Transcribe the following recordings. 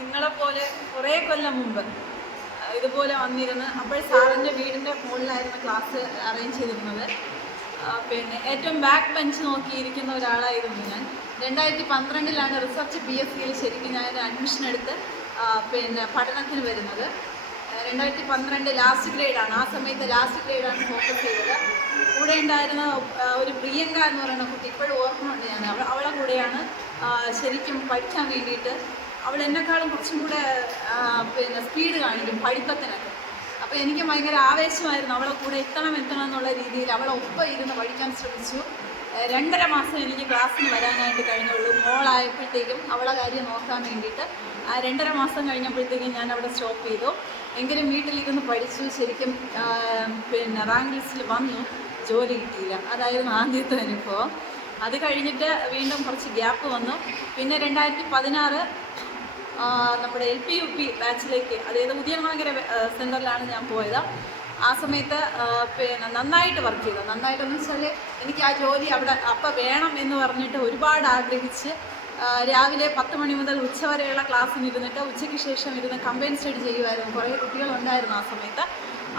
നിങ്ങളെ പോലെ കുറേ കൊല്ലം മുമ്പ് ഇതുപോലെ വന്നിരുന്ന് അപ്പോൾ സാറിന്റെ വീടിന്റെ മുകളിലായിരുന്നു ക്ലാസ് അറേഞ്ച് ചെയ്തിരുന്നത്. പിന്നെ ഏറ്റവും ബാക്ക് ബെഞ്ച് നോക്കിയിരിക്കുന്ന ഒരാളായിരുന്നു ഞാൻ. രണ്ടായിരത്തി പന്ത്രണ്ടിലാണ് റിസർച്ച് ബി എസ് സിയിൽ ശരിക്കും ഞാൻ അഡ്മിഷൻ എടുത്ത് പിന്നെ പഠനത്തിന് വരുന്നത്. രണ്ടായിരത്തി പന്ത്രണ്ട് ലാസ്റ്റ് ഗ്രേഡാണ് ആ സമയത്ത് ലാസ്റ്റ് ഗ്രേഡാണ് ഫോക്കസ് ചെയ്തത്. കൂടെ ഉണ്ടായിരുന്ന ഒരു പ്രിയങ്ക എന്ന് പറയുന്ന കുട്ടി ഇപ്പോഴും ഓർമ്മയുണ്ട് ഞാൻ. അവളെ കൂടെയാണ് ശരിക്കും പഠിക്കാൻ വേണ്ടിയിട്ട് അവൾ എന്നെക്കാളും കുറച്ചും കൂടെ പിന്നെ സ്പീഡ് കാണിക്കും പഠിത്തത്തിനൊക്കെ. അപ്പോൾ എനിക്ക് ഭയങ്കര ആവേശമായിരുന്നു അവളെ കൂടെ എത്തണം എത്തണം എന്നുള്ള രീതിയിൽ. അവളെ ഒപ്പം ഇരുന്ന് പഠിക്കാൻ ശ്രമിച്ചു. രണ്ടര മാസം എനിക്ക് ക്ലാസ്സിന് വരാനായിട്ട് കഴിഞ്ഞുള്ളൂ. മോളായപ്പോഴത്തേക്കും അവളെ കാര്യം നോക്കാൻ വേണ്ടിയിട്ട് ആ രണ്ടര മാസം കഴിഞ്ഞപ്പോഴത്തേക്കും ഞാൻ അവിടെ സ്റ്റോപ്പ് ചെയ്തു. എങ്കിലും വീട്ടിലിരുന്ന് പഠിച്ചു. ശരിക്കും പിന്നെ റാങ്ക് ലിസ്റ്റിൽ വന്നു. ജോലി കിട്ടിയില്ല. അതായിരുന്നു ആദ്യത്തെ അനുഭവം. അത് കഴിഞ്ഞിട്ട് വീണ്ടും കുറച്ച് ഗ്യാപ്പ് വന്നു. പിന്നെ രണ്ടായിരത്തി പതിനാറ് നമ്മുടെ എൽ പി യു പി ബാച്ചിലേക്ക് അതായത് ഉദയനമംഗര സെന്ററിലാണ് ഞാൻ പോയത്. ആ സമയത്ത് പിന്നെ നന്നായിട്ട് വർക്ക് ചെയ്തു. നന്നായിട്ടെന്ന് വെച്ചാൽ എനിക്ക് ആ ജോലി അവിടെ അപ്പം വേണം എന്ന് പറഞ്ഞിട്ട് ഒരുപാട് ആഗ്രഹിച്ച് രാവിലെ പത്ത് മണി മുതൽ ഉച്ച വരെയുള്ള ഇരുന്നിട്ട് ഉച്ചയ്ക്ക് ശേഷം ഇരുന്ന് കമ്പൈൻ സ്റ്റഡി ചെയ്യുമായിരുന്നു കുറേ കുട്ടികളുണ്ടായിരുന്നു ആ സമയത്ത്.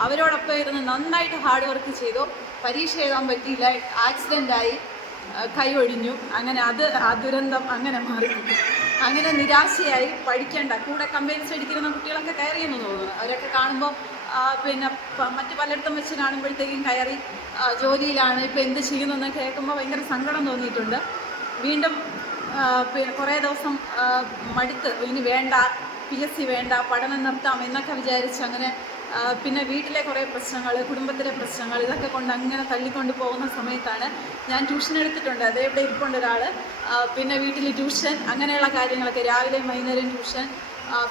അവരോടൊപ്പം ഇരുന്ന് നന്നായിട്ട് ഹാർഡ് വർക്ക് ചെയ്തു. പരീക്ഷ എഴുതാൻ പറ്റിയില്ല. ആക്സിഡന്റായി കൈ ഒഴിഞ്ഞു അങ്ങനെ അത് ആ ദുരന്തം അങ്ങനെ മാറിക്കിട്ടി അങ്ങനെ നിരാശയായി പഠിക്കേണ്ട കൂടെ കമ്പൈൻസ് അടിക്കുന്ന കുട്ടികളൊക്കെ കയറിയെന്ന് തോന്നുന്നു. അവരൊക്കെ കാണുമ്പോൾ പിന്നെ മറ്റു പലയിടത്തും വെച്ച് കാണുമ്പോഴത്തേക്കും കയറി ജോലിയിലാണ് ഇപ്പം എന്ത് ചെയ്യുന്നെന്ന് കേൾക്കുമ്പോൾ ഭയങ്കര സങ്കടം തോന്നിയിട്ടുണ്ട്. വീണ്ടും പിന്നെ കുറേ ദിവസം മടുത്ത് ഇനി വേണ്ട പി എസ് സി വേണ്ട പഠനം നിർത്താം എന്നൊക്കെ വിചാരിച്ച് അങ്ങനെ പിന്നെ വീട്ടിലെ കുറേ പ്രശ്നങ്ങൾ കുടുംബത്തിലെ പ്രശ്നങ്ങൾ ഇതൊക്കെ കൊണ്ട് അങ്ങനെ തള്ളിക്കൊണ്ട് പോകുന്ന സമയത്താണ് ഞാൻ ട്യൂഷൻ എടുത്തിട്ടുണ്ട്. അതേ ഇവിടെ ഇരിപ്പുണ്ട് ഒരാൾ പിന്നെ വീട്ടിൽ ട്യൂഷൻ അങ്ങനെയുള്ള കാര്യങ്ങളൊക്കെ. രാവിലെയും വൈകുന്നേരം ട്യൂഷൻ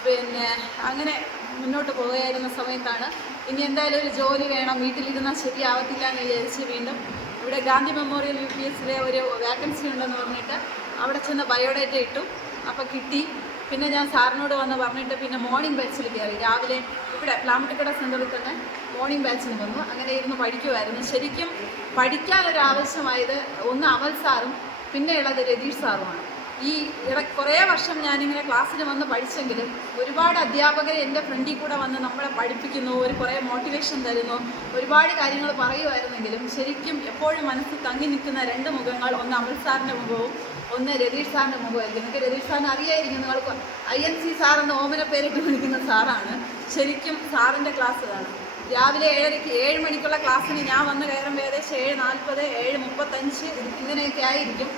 പിന്നെ അങ്ങനെ മുന്നോട്ട് പോവുകയായിരുന്ന സമയത്താണ് ഇനി എന്തായാലും ഒരു ജോലി വേണം വീട്ടിലിരുന്നാൽ ശരിയാവത്തില്ല എന്ന് വിചാരിച്ച് വീണ്ടും ഇവിടെ ഗാന്ധി മെമ്മോറിയൽ യു പി എസിലെ ഒരു വേക്കൻസി ഉണ്ടെന്ന് പറഞ്ഞിട്ട് അവിടെ ചെന്ന് ബയോഡേറ്റ ഇട്ടു. അപ്പോൾ കിട്ടി. പിന്നെ ഞാൻ സാറിനോട് വന്ന് പറഞ്ഞിട്ട് പിന്നെ മോർണിംഗ് ബാച്ചിൽ കയറി. രാവിലെ ഇവിടെ പ്ലാമട്ടിക്കട സെന്ററിൽ തന്നെ മോർണിംഗ് ബാച്ചിൽ വന്നു. അങ്ങനെ ഇരുന്ന് പഠിക്കുമായിരുന്നു ശരിക്കും പഠിക്കാനൊരു ആവശ്യമായത് ഒന്ന് അമൽ സാറും പിന്നെയുള്ളത് രതീഷ് സാറുമാണ്. ഈ ഇട കുറേ വർഷം ഞാനിങ്ങനെ ക്ലാസ്സിൽ വന്ന് പഠിച്ചെങ്കിലും ഒരുപാട് അധ്യാപകർ എന്റെ ഫ്രണ്ടിൽ കൂടെ വന്ന് നമ്മളെ പഠിപ്പിക്കുന്നു ഒരു കുറേ മോട്ടിവേഷൻ തരുന്നു ഒരുപാട് കാര്യങ്ങൾ പറയുമായിരുന്നെങ്കിലും ശരിക്കും എപ്പോഴും മനസ്സിൽ തങ്ങി നിൽക്കുന്ന രണ്ട് മുഖങ്ങൾ ഒന്ന് അമൽ സാറിന്റെ മുഖവും ഒന്ന് രതീഷ് സാറിന്റെ മുഖമായിരിക്കും. നിങ്ങൾക്ക് രതീഷ് സാറിന് അറിയായിരിക്കും. നിങ്ങൾക്ക് ഐ എൻ സി സാർ എന്ന ഓമന പേരിട്ട് വിളിക്കുന്ന സാറാണ്. ശരിക്കും സാറിന്റെ ക്ലാസ് രാവിലെ ഏഴരയ്ക്ക് ഏഴ് മണിക്കുള്ള ക്ലാസ്സിന് ഞാൻ വന്ന് കയറുമ്പോൾ ഏകദേശം ഏഴ് നാൽപ്പത് ഏഴ് മുപ്പത്തഞ്ച് ഇങ്ങനെയൊക്കെ ആയിരിക്കും.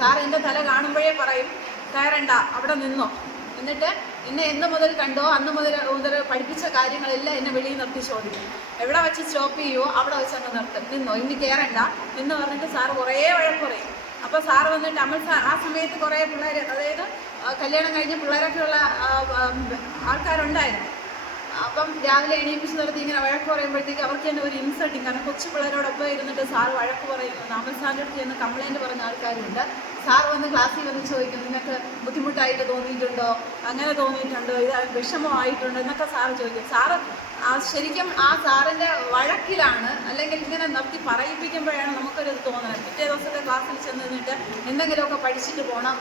സാർ എന്റെ തല കാണുമ്പോഴേ പറയും കയറണ്ട അവിടെ നിന്നോ. എന്നിട്ട് എന്നെ എന്ന് മുതൽ കണ്ടോ അന്ന് മുതൽ മുതൽ പഠിപ്പിച്ച കാര്യങ്ങളെല്ലാം എന്നെ വെളിയിൽ നിർത്തി ചോദിക്കും. എവിടെ വെച്ച് സ്റ്റോപ്പ് ചെയ്യുമോ അവിടെ വെച്ച് അങ്ങ് നിർത്തും. നിന്നോ ഇനി കയറണ്ട. എന്ന് പറഞ്ഞിട്ട് സാർ കുറേ വഴക്ക് പറയും. അപ്പോൾ സാറ് വന്നിട്ട് അമൽ സാർ ആ സമയത്ത് കുറേ പിള്ളേർ അതായത് കല്യാണം കഴിഞ്ഞ പിള്ളേരൊക്കെയുള്ള ആൾക്കാരുണ്ടായിരുന്നു. അപ്പം രാവിലെ എണീപ്പിച്ച് നിർത്തി ഇങ്ങനെ വഴക്ക് പറയുമ്പോഴത്തേക്ക് അവർക്ക് തന്നെ ഒരു ഇൻസൾട്ടിങ് കാരണം കൊച്ചു പിള്ളേരോടൊപ്പം ഇരുന്നിട്ട് സാർ വഴക്ക് പറയുന്നു അമൽ സാറിന്റെ അടുത്ത് ചെന്ന് കംപ്ലയിന്റ് പറഞ്ഞ ആൾക്കാരുണ്ട്. സാർ വന്ന് ക്ലാസ്സിൽ വന്ന് ചോദിക്കും നിങ്ങൾക്ക് ബുദ്ധിമുട്ടായിട്ട് തോന്നിയിട്ടുണ്ടോ? അങ്ങനെ തോന്നിയിട്ടുണ്ടോ? ഇത് വിഷമമായിട്ടുണ്ടോ? എന്നൊക്കെ സാറ് ചോദിക്കും. സാറ് ആ ശരിക്കും ആ സാറിന്റെ വഴക്കിലാണ് അല്ലെങ്കിൽ ഇങ്ങനെ നിർത്തി പറയിപ്പിക്കുമ്പോഴാണ് നമുക്കൊരു തോന്നണം പിറ്റേ ദിവസത്തെ ക്ലാസ്സിൽ ചെന്ന് നിന്നിട്ട് എന്തെങ്കിലുമൊക്കെ പഠിച്ചിട്ട് പോകണം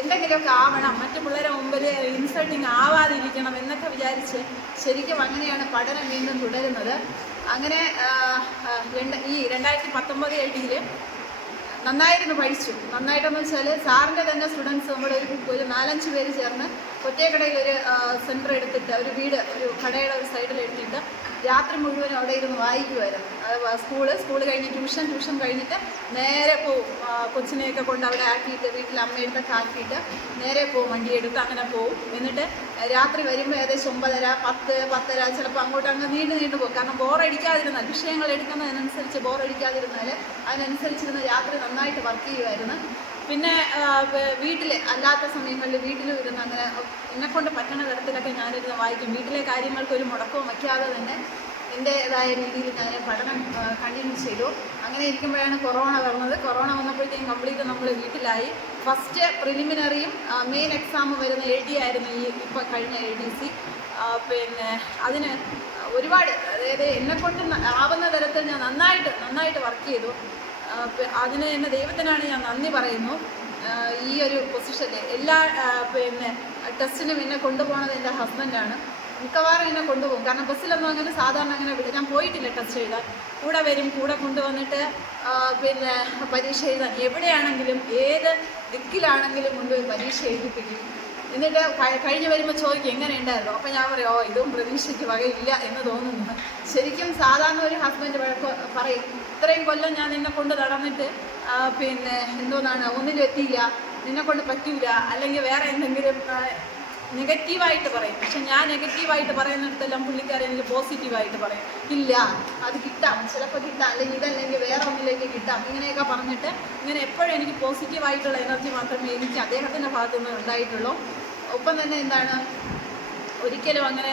എന്തെങ്കിലുമൊക്കെ ആവണം മറ്റു പിള്ളേരെ മുമ്പിൽ ഇൻസൾട്ടിങ് ആവാതിരിക്കണം എന്നൊക്കെ വിചാരിച്ച് ശരിക്കും അങ്ങനെയാണ് പഠനം വീണ്ടും തുടരുന്നത്. അങ്ങനെ ഈ രണ്ടായിരത്തി പത്തൊമ്പത് എഴുതിയിൽ നന്നായിരുന്നു പഠിച്ചു. നന്നായിട്ടെന്ന് വെച്ചാൽ സാറിന്റെ തന്നെ സ്റ്റുഡൻസ് നമ്മുടെ ഒരു ഒരു നാലഞ്ച് പേര് ചേർന്ന് ഒറ്റക്കടയിൽ ഒരു സെന്റർ എടുത്തിട്ട് ഒരു വീട് ഒരു കടയുടെ ഒരു സൈഡിൽ എടുത്തിട്ട് രാത്രി മുഴുവൻ അവിടെ ഇരുന്ന് വായിക്കുമായിരുന്നു സ്കൂൾ സ്കൂൾ കഴിഞ്ഞ് ട്യൂഷൻ ട്യൂഷൻ കഴിഞ്ഞിട്ട് നേരെ പോവും കൊച്ചിനെയൊക്കെ കൊണ്ട് അവിടെ ആക്കിയിട്ട് വീട്ടിൽ അമ്മയെടുത്തൊക്കെ ആക്കിയിട്ട് നേരെ പോവും വണ്ടി എടുത്ത് അങ്ങനെ പോവും. എന്നിട്ട് രാത്രി വരുമ്പോൾ ഏകദേശം ഒമ്പതര പത്ത് പത്തര ചിലപ്പോൾ അങ്ങോട്ട് അങ്ങ് നീണ്ടു നീണ്ടു പോകും. കാരണം ബോറടിക്കാതിരുന്നാൽ വിഷയങ്ങൾ എടുക്കുന്നതിനനുസരിച്ച് ബോറടിക്കാതിരുന്നാൽ അതിനനുസരിച്ചിരുന്ന് രാത്രി നന്നായിട്ട് വർക്ക് ചെയ്യുമായിരുന്നു. പിന്നെ വീട്ടിൽ അല്ലാത്ത സമയങ്ങളിൽ വീട്ടിലും ഇരുന്ന് അങ്ങനെ എന്നെക്കൊണ്ട് പറ്റണ തരത്തിലൊക്കെ ഞാനിരുന്ന് വായിക്കും. വീട്ടിലെ കാര്യങ്ങൾക്ക് ഒരു മുടക്കവും വയ്ക്കാതെ തന്നെ എന്റേതായ രീതിയിൽ ഞാൻ പഠനം കണ്ടിന്യൂ ചെയ്തു. അങ്ങനെ ഇരിക്കുമ്പോഴാണ് കൊറോണ വരുന്നത് കൊറോണ വന്നപ്പോഴത്തേക്കും കംപ്ലീറ്റ് നമ്മൾ വീട്ടിലായി. ഫസ്റ്റ് പ്രിലിമിനറിയും മെയിൻ എക്സാം വരുന്ന എൽ ഡി ആയിരുന്നു ഈ ഇപ്പം കഴിഞ്ഞ എൽ ഡി സി പിന്നെ അതിന് ഒരുപാട് അതായത് എന്നെക്കൊണ്ട് ആവുന്ന തരത്തിൽ ഞാൻ നന്നായിട്ട് നന്നായിട്ട് വർക്ക് ചെയ്തു. അതിന് എന്നെ ദൈവത്തിനാണ് ഞാൻ നന്ദി പറയുന്നു. ഈ ഒരു പൊസിഷനിൽ എല്ലാ പിന്നെ ടെസ്റ്റിനും എന്നെ കൊണ്ടുപോകുന്നത് എന്റെ ഹസ്ബൻഡാണ് മിക്കവാറും എന്നെ കൊണ്ടുപോകും. കാരണം ബസ്സിലൊന്നും അങ്ങനെ സാധാരണ അങ്ങനെ വിടും ഞാൻ പോയിട്ടില്ല ടെസ്റ്റ് എഴുതാൻ. കൂടെ വരും കൂടെ കൊണ്ടുവന്നിട്ട് പിന്നെ പരീക്ഷ എഴുതാൻ. എവിടെയാണെങ്കിലും ഏത് ദിക്കിലാണെങ്കിലും കൊണ്ടുപോയി പരീക്ഷ എഴുതിപ്പിക്കും. എന്നിട്ട് കഴി- കഴിഞ്ഞ് വരുമ്പോൾ ചോദിക്കും എങ്ങനെ ഉണ്ടായിരുന്നു? അപ്പം ഞാൻ പറയും ഓ ഇതും പ്രതീക്ഷയ്ക്ക് വകയില്ല എന്ന് തോന്നുന്നു. ശരിക്കും സാധാരണ ഒരു ഹസ്ബൻഡ് വഴക്ക് പറയും. ഇത്രയും കൊല്ലം ഞാൻ നിന്നെ കൊണ്ട് നടന്നിട്ട് പിന്നെ എന്തോന്നാണ് ഒന്നിലും എത്തിയില്ല. നിന്നെ കൊണ്ട് പറ്റില്ല അല്ലെങ്കിൽ വേറെ എന്തെങ്കിലും നെഗറ്റീവായിട്ട് പറയും. പക്ഷെ ഞാൻ നെഗറ്റീവായിട്ട് പറയുന്നിടത്തെല്ലാം പുള്ളിക്കാരെ എനിക്ക് പോസിറ്റീവായിട്ട് പറയും. ഇല്ല അത് കിട്ടാം. ചിലപ്പോൾ കിട്ടാം. അല്ലെങ്കിൽ ഇതല്ലെങ്കിൽ വേറെ ഒന്നിലേക്ക് കിട്ടാം. ഇങ്ങനെയൊക്കെ പറഞ്ഞിട്ട് ഇങ്ങനെ എപ്പോഴും എനിക്ക് പോസിറ്റീവായിട്ടുള്ള എനർജി മാത്രമേ എനിക്ക് അദ്ദേഹത്തിന്റെ ഭാഗത്തു നിന്ന് ഉണ്ടായിട്ടുള്ളൂ. ഒപ്പം തന്നെ എന്താണ്? ഒരിക്കലും അങ്ങനെ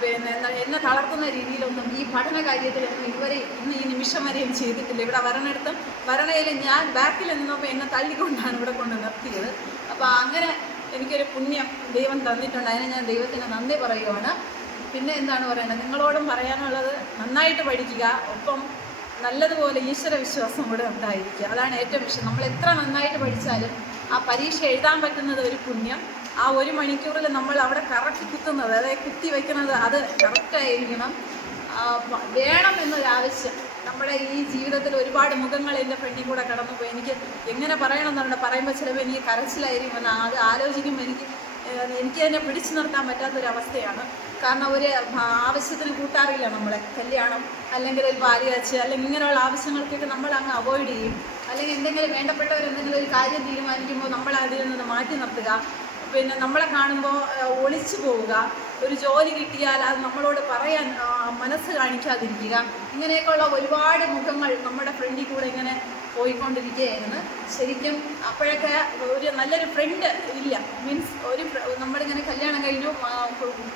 പിന്നെ എന്നെ തളർത്തുന്ന രീതിയിലൊന്നും ഈ പഠന കാര്യത്തിലൊന്നും ഇതുവരെ ഇന്ന് ഈ നിമിഷം വരെയും ചെയ്തിട്ടില്ല. ഇവിടെ വരണയിടത്തും വരണയിൽ ഞാൻ ബാക്കിൽ നിന്നപ്പോൾ എന്നെ തള്ളിക്കൊണ്ടാണ് ഇവിടെ കൊണ്ട് നിർത്തിയത്. അപ്പോൾ അങ്ങനെ എനിക്കൊരു പുണ്യം ദൈവം തന്നിട്ടുണ്ട്. അതിന് ഞാൻ ദൈവത്തിന് നന്ദി പറയുവാണ്. പിന്നെ എന്താണ് പറയുന്നത് നിങ്ങളോടും പറയാനുള്ളത് നന്നായിട്ട് പഠിക്കുക. ഒപ്പം നല്ലതുപോലെ ഈശ്വര വിശ്വാസം കൂടെ ഉണ്ടായിരിക്കുക. അതാണ് ഏറ്റവും വിഷയം. നമ്മൾ എത്ര നന്നായിട്ട് പഠിച്ചാലും ആ പരീക്ഷ എഴുതാൻ പറ്റുന്നത് ഒരു പുണ്യം. ആ ഒരു മണിക്കൂറിൽ നമ്മൾ അവിടെ കറക്റ്റ് കുത്തുന്നത് അതായത് കുത്തി വയ്ക്കുന്നത് അത് കറക്റ്റായിരിക്കണം വേണം എന്നൊരാവശ്യം. നമ്മുടെ ഈ ജീവിതത്തിൽ ഒരുപാട് മുഖങ്ങൾ എന്റെ ഫ്രണ്ടിൽ കൂടെ കടന്നു പോയി എനിക്ക് എങ്ങനെ പറയണമെന്നുണ്ട് പറയുമ്പോൾ ചിലപ്പോൾ എനിക്ക് കരച്ചിലായിരിക്കും. എന്ന് അത് ആലോചിക്കുമ്പോൾ എനിക്ക് എനിക്ക് തന്നെ പിടിച്ചു നിർത്താൻ പറ്റാത്തൊരവസ്ഥയാണ്. കാരണം ഒരു ആവശ്യത്തിന് കൂട്ടാറില്ല നമ്മളെ. കല്യാണം അല്ലെങ്കിൽ ഒരു പാലിയാച്ച് അല്ലെങ്കിൽ ഇങ്ങനെയുള്ള ആവശ്യങ്ങൾക്കൊക്കെ നമ്മൾ അങ്ങ് അവോയ്ഡ് ചെയ്യും. അല്ലെങ്കിൽ എന്തെങ്കിലും വേണ്ടപ്പെട്ടവർ എന്തെങ്കിലും ഒരു കാര്യം തീരുമാനിക്കുമ്പോൾ നമ്മൾ അതിൽ നിന്ന് മാറ്റി നിർത്തുക. പിന്നെ നമ്മളെ കാണുമ്പോൾ ഒളിച്ചു പോവുക. ഒരു ജോലി കിട്ടിയാൽ അത് നമ്മളോട് പറയാൻ മനസ്സ് കാണിക്കാതിരിക്കുക. ഇങ്ങനെയൊക്കെയുള്ള ഒരുപാട് മുഖങ്ങൾ നമ്മുടെ ഫ്രണ്ടിൽ കൂടെ ഇങ്ങനെ പോയിക്കൊണ്ടിരിക്കുകയായിരുന്നു. ശരിക്കും അപ്പോഴൊക്കെ ഒരു നല്ലൊരു ഫ്രണ്ട് ഇല്ല. മീൻസ് ഒരു നമ്മളിങ്ങനെ കല്യാണം കഴിഞ്ഞു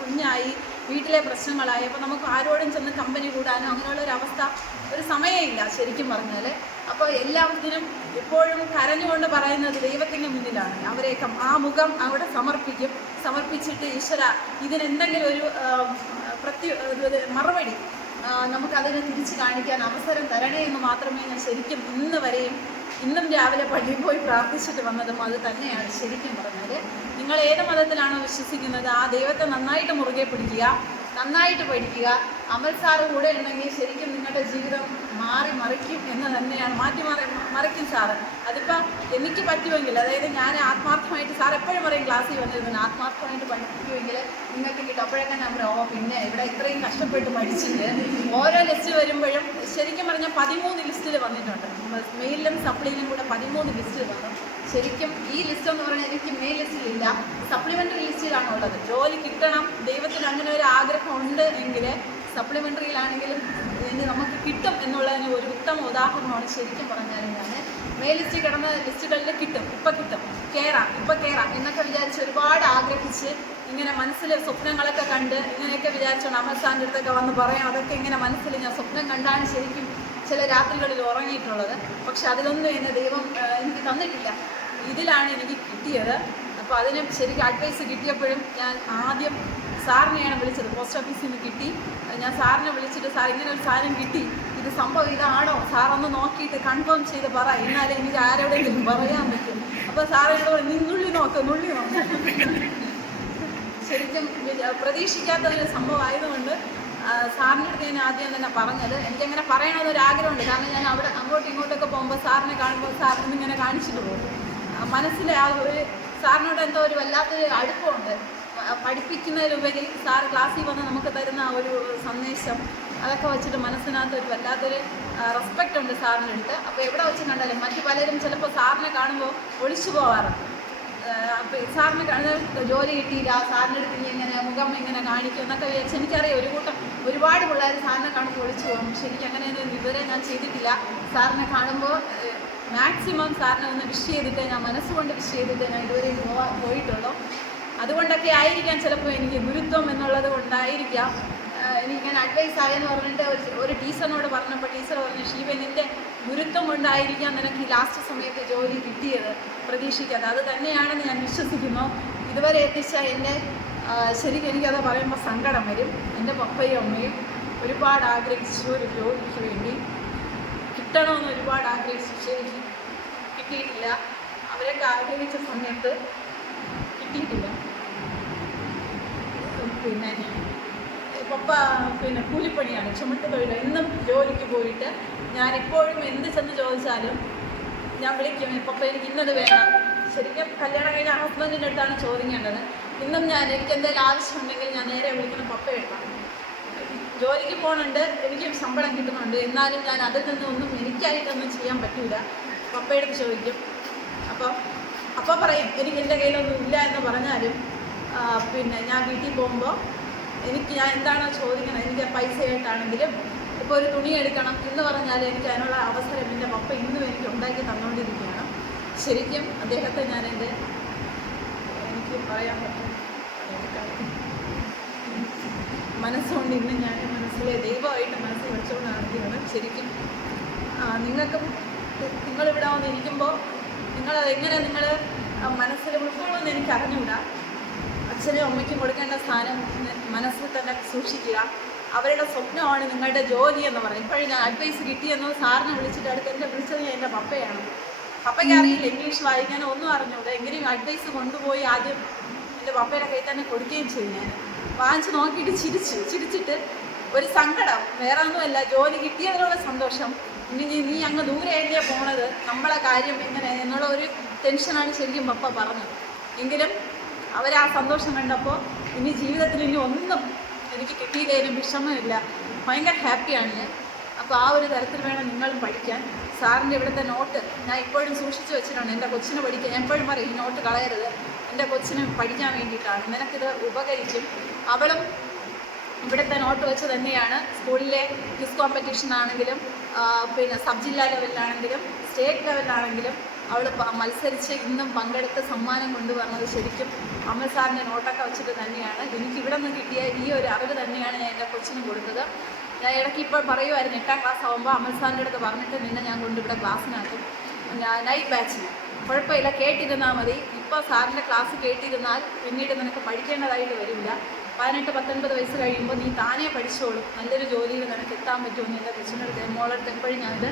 കുഞ്ഞായി വീട്ടിലെ പ്രശ്നങ്ങളായി. അപ്പോൾ നമുക്ക് ആരോടും ചെന്ന് കമ്പനി കൂടാനോ അങ്ങനെയുള്ള ഒരു അവസ്ഥ ഒരു സമയമില്ല ശരിക്കും പറഞ്ഞാൽ അപ്പോൾ എല്ലാത്തിനും എപ്പോഴും കരഞ്ഞുകൊണ്ട് പറയുന്നത് ദൈവത്തിന്റെ മുന്നിലാണ്. അവരെയൊക്കെ ആ മുഖം അവിടെ സമർപ്പിക്കും. സമർപ്പിച്ചിട്ട് ഈശ്വര ഇതിനെന്തെങ്കിലും ഒരു പ്രത്യ മറുപടി നമുക്കതിനെ തിരിച്ച് കാണിക്കാൻ അവസരം തരണേ എന്ന് മാത്രമേ ഞാൻ ശരിക്കും ഇന്ന് വരെയും ഇന്നും രാവിലെ പള്ളിയിൽ പോയി പ്രാർത്ഥിച്ചിട്ട് വന്നതും അത് തന്നെയാണ് ശരിക്കും പറഞ്ഞത്. നിങ്ങൾ ഏത് മതത്തിലാണോ വിശ്വസിക്കുന്നത് ആ ദൈവത്തെ നന്നായിട്ട് മുറുകെ പിടിക്കുക നന്നായിട്ട് പഠിക്കുക. അമൽ സാറ് കൂടെ ഉണ്ടെങ്കിൽ ശരിക്കും നിങ്ങളുടെ ജീവിതം മാറി മറിക്കും എന്ന് തന്നെയാണ്. മാറ്റി മറി മറിക്കും സാറ് അതിപ്പോൾ എനിക്ക് പറ്റുമെങ്കിൽ അതായത് ഞാൻ ആത്മാർത്ഥമായിട്ട് സാർ എപ്പോഴും പറയും ക്ലാസ്സിൽ വന്നിരുന്നു ആത്മാർത്ഥമായിട്ട് പഠിക്കുമെങ്കിൽ നിങ്ങൾക്ക് കിട്ടും. അപ്പോഴൊക്കെ ഞാൻ ഓ പിന്നെ ഇവിടെ ഇത്രയും കഷ്ടപ്പെട്ട് പഠിച്ചിട്ട് ഓരോ ലിസ്റ്റ് വരുമ്പോഴും ശരിക്കും പറഞ്ഞാൽ പതിമൂന്ന് ലിസ്റ്റിൽ വന്നിട്ടുണ്ട്. മെയിലും സപ്ലിയിലും കൂടെ പതിമൂന്ന് ലിസ്റ്റിൽ വന്നു. ശരിക്കും ഈ ലിസ്റ്റ് എന്ന് പറഞ്ഞാൽ എനിക്ക് മെയിൻ ലിസ്റ്റിലില്ല സപ്ലിമെന്ററി ലിസ്റ്റിലാണ് ഉള്ളത്. ജോലി കിട്ടണം. ദൈവത്തിന് അങ്ങനെ ഒരു ആഗ്രഹം ഉണ്ട് എങ്കിൽ സപ്ലിമെന്ററിയിലാണെങ്കിലും ഇനി നമുക്ക് കിട്ടും എന്നുള്ളതിന് ഒരു ഉത്തമ ഉദാഹരണമാണ് ശരിക്കും പറഞ്ഞാൽ ഞാൻ മെയിൽ ലിസ്റ്റിൽ കിടന്ന ലിസ്റ്റുകളിൽ കിട്ടും. ഇപ്പം കിട്ടും. കയറാം ഇപ്പം കയറാം എന്നൊക്കെ വിചാരിച്ച് ഒരുപാട് ആഗ്രഹിച്ച് ഇങ്ങനെ മനസ്സിൽ സ്വപ്നങ്ങളൊക്കെ കണ്ട് ഇങ്ങനെയൊക്കെ വിചാരിച്ചോണ്ട് അമർസാന്റെ അടുത്തൊക്കെ വന്ന് പറയാം. അതൊക്കെ ഇങ്ങനെ മനസ്സിൽ ഞാൻ സ്വപ്നം കണ്ടാണ് ശരിക്കും ചില രാത്രികളിൽ ഉറങ്ങിയിട്ടുള്ളത്. പക്ഷെ അതിലൊന്നും എന്നെ ദൈവം എനിക്ക് തന്നിട്ടില്ല. ഇതിലാണ് എനിക്ക് കിട്ടിയത്. അപ്പോൾ അതിന് ശരിക്കും അഡ്വൈസ് കിട്ടിയപ്പോഴും ഞാൻ ആദ്യം സാറിനെയാണ് വിളിച്ചത്. പോസ്റ്റ് ഓഫീസിൽ നിന്ന് കിട്ടി. ഞാൻ സാറിനെ വിളിച്ചിട്ട് സാർ ഇങ്ങനെ ഒരു സാധനം കിട്ടി. ഇത് സംഭവം ഇതാണോ? സാറൊന്ന് നോക്കിയിട്ട് കൺഫേം ചെയ്ത് പറ. എന്നാലേ എനിക്ക് ആരോടെങ്കിലും പറയാൻ പറ്റും. അപ്പോൾ സാറിനോട് നീ നുള്ളി നോക്ക് നുള്ളി നോക്ക്. ശരിക്കും പ്രതീക്ഷിക്കാത്ത ഒരു സംഭവം ആയതുകൊണ്ട് ആ, സാറിന്റെ അടുത്ത് ഞാൻ ആദ്യം തന്നെ പറഞ്ഞത്. എനിക്കങ്ങനെ പറയണമെന്നൊരു ആഗ്രഹമുണ്ട് കാരണം ഞാൻ അവിടെ അങ്ങോട്ടും ഇങ്ങോട്ടൊക്കെ പോകുമ്പോൾ സാറിനെ കാണുമ്പോൾ സാറിന് ഇങ്ങനെ കാണിച്ചിട്ട് പോകും. മനസ്സിൽ ആ ഒരു സാറിനോട് എന്തോ ഒരു വല്ലാത്തൊരു അടുപ്പമുണ്ട്. പഠിപ്പിക്കുന്നതിലുപരി സാർ ക്ലാസ്സിൽ വന്ന് നമുക്ക് തരുന്ന ആ ഒരു സന്ദേശം അതൊക്കെ വെച്ചിട്ട് മനസ്സിനകത്ത് ഒരു വല്ലാത്തൊരു റെസ്പെക്റ്റ് ഉണ്ട് സാറിന്റെ അടുത്ത്. അപ്പോൾ എവിടെ വെച്ച് കണ്ടാലും മറ്റു പലരും ചിലപ്പോൾ സാറിനെ കാണുമ്പോൾ ഒളിച്ചു പോകാറുണ്ട് സാറിന് ജോലി കിട്ടിയില്ല സാറിന്റെ അടുത്ത് ഇനി എങ്ങനെ മുഖം എങ്ങനെ കാണിക്കും എന്നൊക്കെ വിചാരിച്ച് എനിക്കറിയാം ഒരു കൂട്ടം ഒരുപാട് പിള്ളേർ സാറിനെ കാണുമ്പോൾ വിളിച്ചു പോകും. പക്ഷെ എനിക്ക് അങ്ങനെയൊന്നും ഇതുവരെ ഞാൻ ചെയ്തിട്ടില്ല. സാറിനെ കാണുമ്പോൾ മാക്സിമം സാറിനെ ഒന്ന് വിഷ് ചെയ്തിട്ട് ഞാൻ മനസ്സുകൊണ്ട് വിഷ് ചെയ്തിട്ട് ഞാൻ ഇതുവരെ പോയിട്ടുള്ളൂ. അതുകൊണ്ടൊക്കെ ആയിരിക്കാം ചിലപ്പോൾ എനിക്ക് ഗുരുത്വം എന്നുള്ളത് കൊണ്ടായിരിക്കാം. എനിക്കിങ്ങനെ അഡ്വൈസ് ആയെന്ന് പറഞ്ഞിട്ട് ഒരു ടീച്ചറിനോട് പറഞ്ഞപ്പോൾ ടീച്ചർ പറഞ്ഞു ഷീബ നിന്റെ ഗുരുത്വം കൊണ്ടായിരിക്കാം നിനക്ക് ഈ ലാസ്റ്റ് സമയത്ത് ജോലി കിട്ടിയത് പ്രതീക്ഷിക്കാതെ. അത് തന്നെയാണെന്ന് ഞാൻ വിശ്വസിക്കുന്നു. ഇതുവരെ എത്തിച്ച എന്റെ ശരിക്കും എനിക്കത് പറയുമ്പോൾ സങ്കടം വരും. എന്റെ പപ്പയും അമ്മയും ഒരുപാട് ആഗ്രഹിച്ചു ഒരു ജോലിക്ക് വേണ്ടി. കിട്ടണമെന്ന് ഒരുപാട് ആഗ്രഹിച്ചു. ശരിക്കും കിട്ടിയിട്ടില്ല. അവരൊക്കെ ആഗ്രഹിച്ച സമയത്ത് കിട്ടിയിട്ടില്ല. പിന്നെ പപ്പ പിന്നെ കൂലിപ്പണിയാണ് ചുമട്ട് തൊഴിൽ എന്നും ജോലിക്ക് പോയിട്ട് ഞാൻ ഇപ്പോഴും എന്ത് ചെന്ന് ചോദിച്ചാലും ഞാൻ വിളിക്കും പപ്പ എനിക്ക് ഇന്നത് വേണം ശരിക്കും കല്യാണം കഴിഞ്ഞ ഹസ്ബൻഡിന്റെ അടുത്താണ് ചോദിക്കേണ്ടത്. ഇന്നും ഞാൻ എനിക്ക് എന്തെങ്കിലും ആവശ്യമുണ്ടെങ്കിൽ ഞാൻ നേരെ വിളിക്കുന്ന പപ്പയായിട്ടാണ് ജോലിക്ക് പോകുന്നുണ്ട് എനിക്ക് ശമ്പളം കിട്ടുന്നുണ്ട്. എന്നാലും ഞാൻ അതിൽ നിന്നൊന്നും എനിക്കായിട്ടൊന്നും ചെയ്യാൻ പറ്റില്ല പപ്പയെടുത്ത് ചോദിക്കും. അപ്പോൾ അപ്പ പറയും എനിക്ക് എന്റെ കയ്യിലൊന്നും ഇല്ല എന്ന് പറഞ്ഞാലും പിന്നെ ഞാൻ വീട്ടിൽ പോകുമ്പോൾ എനിക്ക് ഞാൻ എന്താണോ ചോദിക്കുന്നത്? എനിക്ക് പൈസ ആയിട്ടാണെങ്കിലും ഇപ്പോൾ ഒരു തുണി എടുക്കണം എന്ന് പറഞ്ഞാൽ എനിക്ക് അതിനുള്ള അവസരം എന്റെ പപ്പ ഇന്നും എനിക്ക് ഉണ്ടാക്കി തന്നുകൊണ്ടിരിക്കുകയാണ് ശരിക്കും അദ്ദേഹത്തെ ഞാൻ എന്റെ എനിക്ക് പറയാൻ പറ്റും. മനസ്സുകൊണ്ട് ഇന്ന് ഞാൻ മനസ്സിലെ ദൈവമായിട്ട് മനസ്സിൽ വെച്ചുകൊണ്ട് ശരിക്കും നിങ്ങൾക്കും നിങ്ങളിവിടെ വന്നിരിക്കുമ്പോൾ നിങ്ങളത് എങ്ങനെ നിങ്ങൾ മനസ്സിൽ ഉൾക്കൊള്ളുമെന്ന് എനിക്ക് അറിഞ്ഞുകൂടാ. അച്ഛനും അമ്മയ്ക്കും കൊടുക്കേണ്ട സ്ഥാനം മനസ്സിൽ തന്നെ സൂക്ഷിക്കുക. അവരുടെ സ്വപ്നമാണ് നിങ്ങളുടെ ജോലി എന്ന് പറയും ഇപ്പോഴും ഞാൻ അഡ്വൈസ് കിട്ടിയെന്ന് സാറിനെ വിളിച്ചിട്ട് അടുത്ത് എന്നെ വിളിച്ചത് ഞാൻ എന്റെ പപ്പയാണ്. പപ്പയ്ക്ക് അറിയില്ല ഇംഗ്ലീഷ് വായിക്കാനോ ഒന്നും അറിഞ്ഞൂടെ. എങ്കിലും അഡ്വൈസ് കൊണ്ടുപോയി ആദ്യം എന്റെ പപ്പയുടെ കയ്യിൽ തന്നെ കൊടുക്കുകയും ചെയ്തു ഞാൻ. വാങ്ങിച്ച് നോക്കിയിട്ട് ചിരിച്ചു ചിരിച്ചിട്ട് ഒരു സങ്കടം. വേറെ ഒന്നുമല്ല ജോലി കിട്ടിയതിനുള്ള സന്തോഷം. ഇനി നീ അങ്ങ് ദൂരെയല്ലേ പോണത്? നമ്മളെ കാര്യം എങ്ങനെ? എന്നുള്ള ഒരു ടെൻഷനാണ് ശരിക്കും പപ്പ പറഞ്ഞത്. എങ്കിലും അവർ ആ സന്തോഷം കണ്ടപ്പോൾ ഇനി ജീവിതത്തിൽ ഇനി ഒന്നും എനിക്ക് കിട്ടിയില്ലേലും വിഷമമില്ല. ഭയങ്കര ഹാപ്പിയാണ് ഞാൻ. അപ്പോൾ ആ ഒരു തരത്തിൽ വേണം നിങ്ങളും പഠിക്കാൻ. സാറിന്റെ ഇവിടുത്തെ നോട്ട് ഞാൻ ഇപ്പോഴും സൂക്ഷിച്ചു വെച്ചിട്ടുണ്ട് എന്റെ കൊച്ചിനെ പഠിക്കാൻ. ഞാൻ എപ്പോഴും പറയും ഈ നോട്ട് കളയരുത്. എന്റെ കൊച്ചിന് പഠിക്കാൻ വേണ്ടിയിട്ടാണ്. നിനക്കിത് ഉപകരിക്കും അവളും ഇവിടുത്തെ നോട്ട് വെച്ച് തന്നെയാണ് സ്കൂളിലെ ക്വിസ് കോമ്പറ്റീഷൻ ആണെങ്കിലും പിന്നെ സബ് ജില്ലാ ലെവലിലാണെങ്കിലും സ്റ്റേറ്റ് ലെവലിലാണെങ്കിലും അവൾ മത്സരിച്ച് ഇന്നും പങ്കെടുത്ത് സമ്മാനം കൊണ്ടുവന്നത് ശരിക്കും അമൽ സാറിന്റെ നോട്ടൊക്കെ വെച്ചിട്ട് തന്നെയാണ്. എനിക്ക് ഇവിടെ നിന്ന് കിട്ടിയ ഈ ഒരു അറിവ് തന്നെയാണ് ഞാൻ എന്റെ കൊച്ചിന് കൊടുത്തത്. ഞാൻ ഇടയ്ക്ക് ഇപ്പോൾ പറയുമായിരുന്നു എട്ടാം ക്ലാസ് ആകുമ്പോൾ അമൽ സാറിന്റെ അടുത്ത് പറഞ്ഞിട്ട് നിന്നെ ഞാൻ കൊണ്ടിവിടെ ക്ലാസ്സിനാക്കും നൈറ്റ് ബാച്ചിന് കുഴപ്പമില്ല കേട്ടിരുന്നാൽ മതി. ഇപ്പോൾ സാറിന്റെ ക്ലാസ് കേട്ടിരുന്നാൽ പിന്നീട് നിനക്ക് പഠിക്കേണ്ടതായിട്ട് വരില്ല. പതിനെട്ട് പത്തൊൻപത് വയസ്സ് കഴിയുമ്പോൾ നീ താനേ പഠിച്ചോളും. നല്ലൊരു ജോലിയിൽ നിനക്ക് എത്താൻ പറ്റുമെന്ന് എന്റെ കൊച്ചിനടുത്ത് മോളടുത്ത് എപ്പോഴും ഞാനത്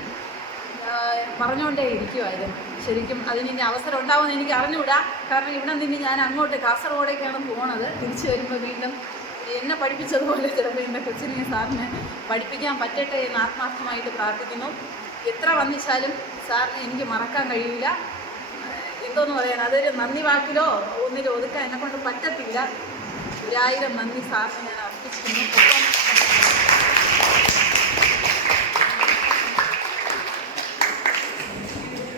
പറഞ്ഞുകൊണ്ടേ ഇരിക്കുമായിരുന്നു ശരിക്കും അതിന് അവസരം ഉണ്ടാവുമെന്ന് എനിക്ക് അറിഞ്ഞുകൂടാ. കാരണം ഇവിടെ നിന്ന് ഞാൻ അങ്ങോട്ട് കാസർഗോഡേക്കാണ് പോണത്. തിരിച്ചു വരുമ്പോൾ വീണ്ടും എന്നെ പഠിപ്പിച്ചതുപോലെ ചിലപ്പോൾ എന്റെ കൊച്ചിനെ സാറിനെ പഠിപ്പിക്കാൻ പറ്റട്ടെ എന്ന് ആത്മാർത്ഥമായിട്ട് പ്രാർത്ഥിക്കുന്നു. എത്ര വന്നിച്ചാലും സാറിനെ എനിക്ക് മറക്കാൻ കഴിയില്ല. എന്തോന്ന് പറയാൻ അതൊരു നന്ദി വാക്കിലോ ഒന്നിലോ ഒതുക്കാൻ എന്നെ കൊണ്ട് പറ്റത്തില്ല. ഒരായിരം നന്ദി സാറിന് ഞാൻ അർപ്പിച്ചിരുന്നു.